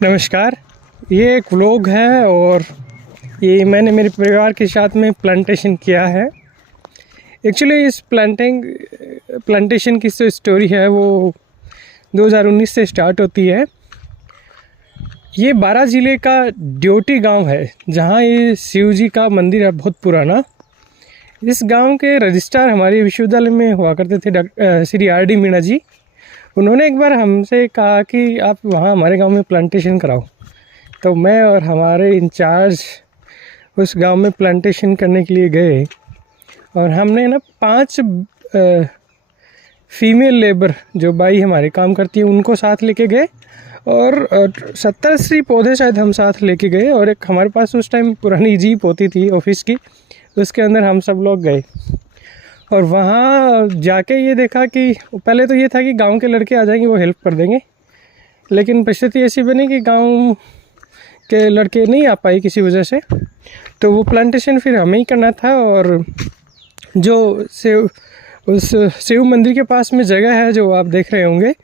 नमस्कार। ये एक व्लॉग है और ये मैंने मेरे परिवार के साथ में प्लांटेशन किया है। एक्चुअली इस प्लांटेशन की जो स्टोरी है वो 2019 से स्टार्ट होती है। ये बारां ज़िले का ड्योटी गांव है जहां ये शिव जी का मंदिर है बहुत पुराना। इस गांव के रजिस्ट्रार हमारे विश्वविद्यालय में हुआ करते थे श्री R.D. मीणा जी। उन्होंने एक बार हमसे कहा कि आप वहाँ हमारे गांव में प्लांटेशन कराओ, तो मैं और हमारे इंचार्ज उस गांव में प्लांटेशन करने के लिए गए और हमने ना 5 फीमेल लेबर जो बाई हमारे काम करती है उनको साथ लेके गए और 70-80 पौधे शायद हम साथ लेके गए। और एक हमारे पास उस टाइम पुरानी जीप होती थी ऑफिस की, उसके अंदर हम सब लोग गए और वहाँ जाके ये देखा कि पहले तो ये था कि गांव के लड़के आ जाएंगे, वो हेल्प कर देंगे, लेकिन परिस्थिति ऐसी बनी कि गांव के लड़के नहीं आ पाए किसी वजह से, तो वो प्लांटेशन फिर हमें ही करना था। और जो उस शिव मंदिर के पास में जगह है जो आप देख रहे होंगे,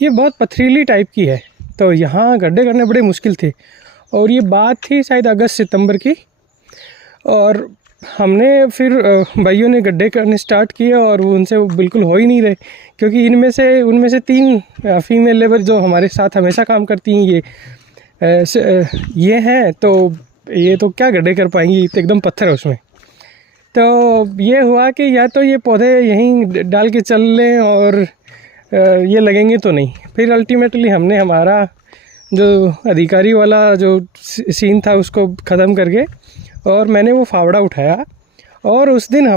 ये बहुत पथरीली टाइप की है, तो यहाँ गड्ढे करने बड़े मुश्किल थे। और ये बात थी शायद अगस्त-सितंबर की, और हमने फिर भाइयों ने गड्ढे करने स्टार्ट किए और उनसे वो बिल्कुल हो ही नहीं रहे, क्योंकि उनमें से 3 फीमेल लेबर जो हमारे साथ हमेशा काम करती हैं ये हैं, तो ये तो क्या गड्ढे कर पाएंगी, तो एकदम पत्थर है उसमें। तो ये हुआ कि या तो ये पौधे यहीं डाल के चल लें और ये लगेंगे तो नहीं। फिर अल्टीमेटली हमने हमारा जो अधिकारी वाला जो सीन था उसको ख़त्म करके और मैंने वो फावड़ा उठाया और उस दिन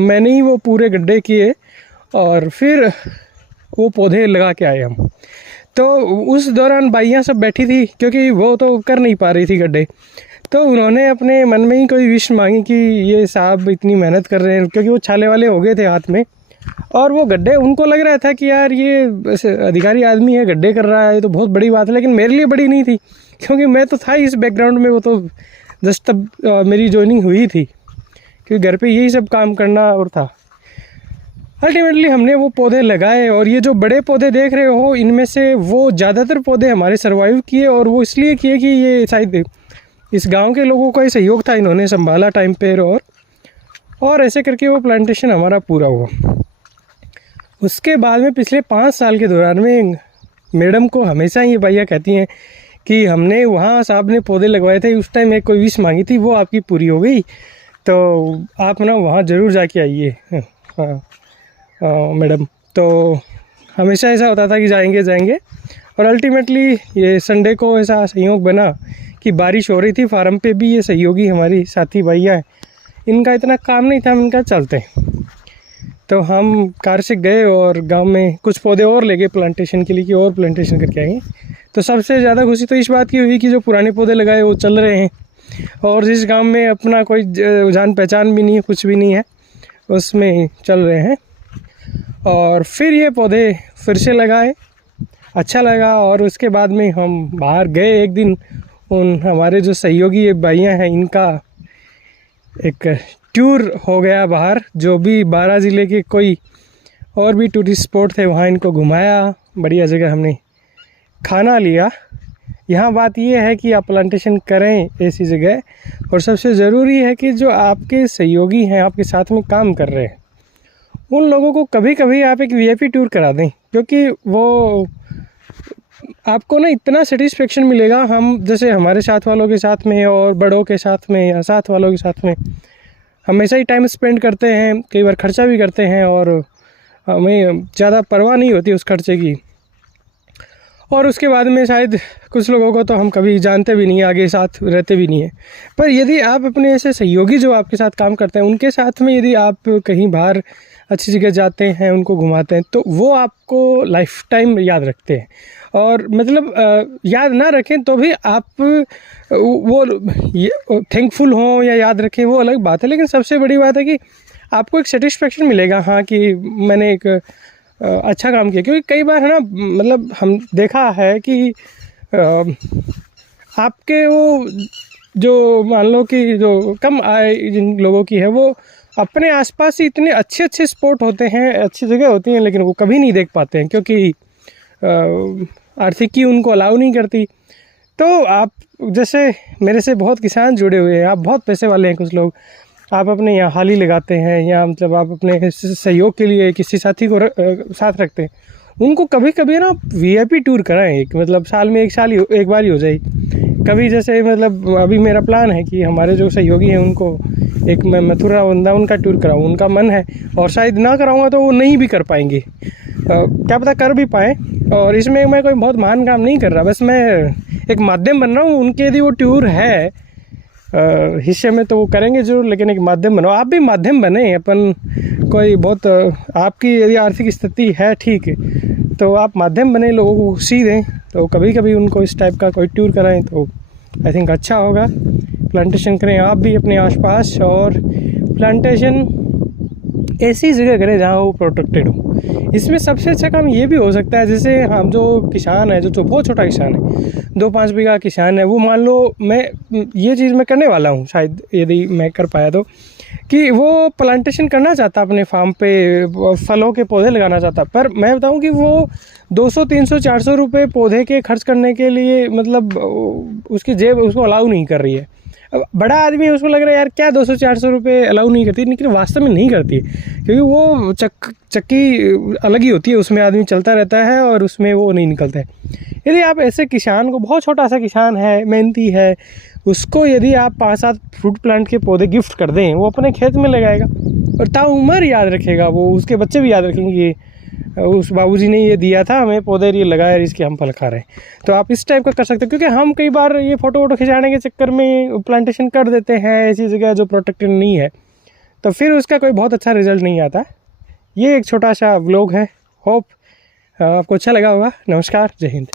मैंने ही वो पूरे गड्ढे किए और फिर वो पौधे लगा के आए हम। तो उस दौरान बाइयाँ सब बैठी थी क्योंकि वो तो कर नहीं पा रही थी गड्ढे, तो उन्होंने अपने मन में ही कोई विश मांगी कि ये साहब इतनी मेहनत कर रहे हैं, क्योंकि वो छाले वाले हो गए थे हाथ में और वो गड्ढे उनको लग रहा था कि यार ये अधिकारी आदमी है, गड्ढे कर रहा है, तो बहुत बड़ी बात है। लेकिन मेरे लिए बड़ी नहीं थी, क्योंकि मैं तो था इस बैकग्राउंड में, वो तो जस्ट तब मेरी जॉइनिंग हुई थी, क्योंकि घर पे यही सब काम करना और था। अल्टीमेटली हमने वो पौधे लगाए और ये जो बड़े पौधे देख रहे हो इनमें से वो ज़्यादातर पौधे हमारे सर्वाइव किए, और वो इसलिए किए कि ये शायद इस गांव के लोगों का ही सहयोग था, इन्होंने संभाला टाइम पे और ऐसे करके वो प्लांटेशन हमारा पूरा हुआ। उसके बाद में पिछले 5 साल के दौरान में मैडम को हमेशा ये भैया कहती हैं कि हमने वहाँ साहब ने पौधे लगवाए थे, उस टाइम एक कोई विश मांगी थी, वो आपकी पूरी हो गई, तो आप ना वहाँ ज़रूर जाके आइए। मैडम, तो हमेशा ऐसा होता था कि जाएंगे और अल्टीमेटली ये संडे को ऐसा संयोग बना कि बारिश हो रही थी फार्म पे भी। ये सहयोगी हमारी साथी भैया हैं, इनका इतना काम नहीं था, इनका चलते, तो हम कार से गए और गांव में कुछ पौधे और ले गए प्लांटेशन के लिए कि और प्लांटेशन करके आएंगे। तो सबसे ज़्यादा खुशी तो इस बात की हुई कि जो पुराने पौधे लगाए वो चल रहे हैं और जिस गांव में अपना कोई जान पहचान भी नहीं है, कुछ भी नहीं है, उसमें चल रहे हैं। और फिर ये पौधे फिर से लगाए, अच्छा लगा। और उसके बाद में हम बाहर गए एक दिन, उन हमारे जो सहयोगी भाइयाँ हैं इनका एक टूर हो गया बाहर, जो भी बारां ज़िले के कोई और भी टूरिस्ट स्पॉट थे वहाँ इनको घुमाया, बढ़िया जगह हमने खाना लिया। यहाँ बात ये है कि आप प्लांटेशन करें ऐसी जगह, और सबसे ज़रूरी है कि जो आपके सहयोगी हैं, आपके साथ में काम कर रहे हैं, उन लोगों को कभी कभी आप एक VIP टूर करा दें, क्योंकि वो आपको ना इतना सेटिस्फेक्शन मिलेगा। हम जैसे हमारे साथ वालों के साथ में और बड़ों के साथ में या साथ वालों के साथ में हमेशा ही टाइम स्पेंड करते हैं, कई बार खर्चा भी करते हैं और हमें ज़्यादा परवाह नहीं होती उस खर्चे की। और उसके बाद में शायद कुछ लोगों को तो हम कभी जानते भी नहीं है, आगे साथ रहते भी नहीं है, पर यदि आप अपने ऐसे सहयोगी जो आपके साथ काम करते हैं उनके साथ में यदि आप कहीं बाहर अच्छी जगह जाते हैं, उनको घुमाते हैं, तो वो आपको लाइफ टाइम याद रखते हैं। और मतलब याद ना रखें तो भी आप वो थैंकफुल हों या याद रखें, वो अलग बात है, लेकिन सबसे बड़ी बात है कि आपको एक सेटिस्फेक्शन मिलेगा, हाँ, कि मैंने एक अच्छा काम किया। क्योंकि कई बार है ना, मतलब हम देखा है कि आपके वो जो मान लो कि जो कम आय जिन लोगों की है, वो अपने आसपास ही इतने अच्छे स्पॉट होते हैं, अच्छी जगह होती हैं, लेकिन वो कभी नहीं देख पाते हैं क्योंकि आर्थिकी उनको अलाउ नहीं करती। तो आप जैसे मेरे से बहुत किसान जुड़े हुए हैं, आप बहुत पैसे वाले हैं कुछ लोग, आप अपने यहाँ हाली लगाते हैं या मतलब आप अपने सहयोग के लिए किसी साथी को साथ रखते हैं, उनको कभी कभी ना वीआईपी टूर कराएं। एक मतलब साल में एक बार ही हो जाए कभी। जैसे मतलब अभी मेरा प्लान है कि हमारे जो सहयोगी हैं उनको एक मैं मथुरा वृंदावन का टूर कराऊँ, उनका मन है, और शायद ना कराऊँगा तो वो नहीं भी कर पाएंगे, क्या पता कर भी पाएँ। और इसमें मैं कोई बहुत महान काम नहीं कर रहा, बस मैं एक माध्यम बन रहा हूँ। उनके यदि वो टूर है हिस्से में तो वो करेंगे जरूर, लेकिन एक माध्यम बनो, आप भी माध्यम बने। अपन कोई बहुत आपकी यदि आर्थिक स्थिति है ठीक है तो आप माध्यम बने, लोगों को खुशी दें, तो कभी कभी उनको इस टाइप का कोई टूर कराएं तो आई थिंक अच्छा होगा। प्लांटेशन करें आप भी अपने आसपास, और प्लांटेशन ऐसी जगह करें जहाँ वो प्रोटेक्टेड हो। इसमें सबसे अच्छा काम ये भी हो सकता है, जैसे हम जो किसान है, जो बहुत छोटा किसान है, 2-5 बीघा किसान है, वो मान लो मैं ये चीज़ मैं करने वाला हूँ शायद यदि मैं कर पाया तो, कि वो प्लांटेशन करना चाहता अपने फार्म पे, फलों के पौधे लगाना चाहता, पर मैं बताऊं कि वो 200, 300, 400 रुपये पौधे के खर्च करने के लिए मतलब उसकी जेब उसको अलाउ नहीं कर रही है। अब बड़ा आदमी है, उसको लग रहा है यार क्या 200-400 रुपये अलाउ नहीं करती, लेकिन वास्तव में नहीं करती है, क्योंकि वो चक्की अलग ही होती है, उसमें आदमी चलता रहता है और उसमें वो नहीं निकलता है। यदि आप ऐसे किसान को, बहुत छोटा सा किसान है, मेहनती है, उसको यदि आप 5-7 फ्रूट प्लांट के पौधे गिफ्ट कर दें, वो अपने खेत में लगाएगा और ताउम्र याद रखेगा, वो उसके बच्चे भी याद रखेंगे उस बाबूजी ने ये दिया था हमें पौधे, ये लगाया, इसके हम फल खा रहे हैं। तो आप इस टाइप का कर सकते हो, क्योंकि हम कई बार ये फ़ोटो वोटो खिंचाने के चक्कर में प्लांटेशन कर देते हैं ऐसी जगह जो प्रोटेक्टेड नहीं है, तो फिर उसका कोई बहुत अच्छा रिजल्ट नहीं आता। ये एक छोटा सा व्लॉग है, होप आपको अच्छा लगा होगा। नमस्कार, जय हिंद।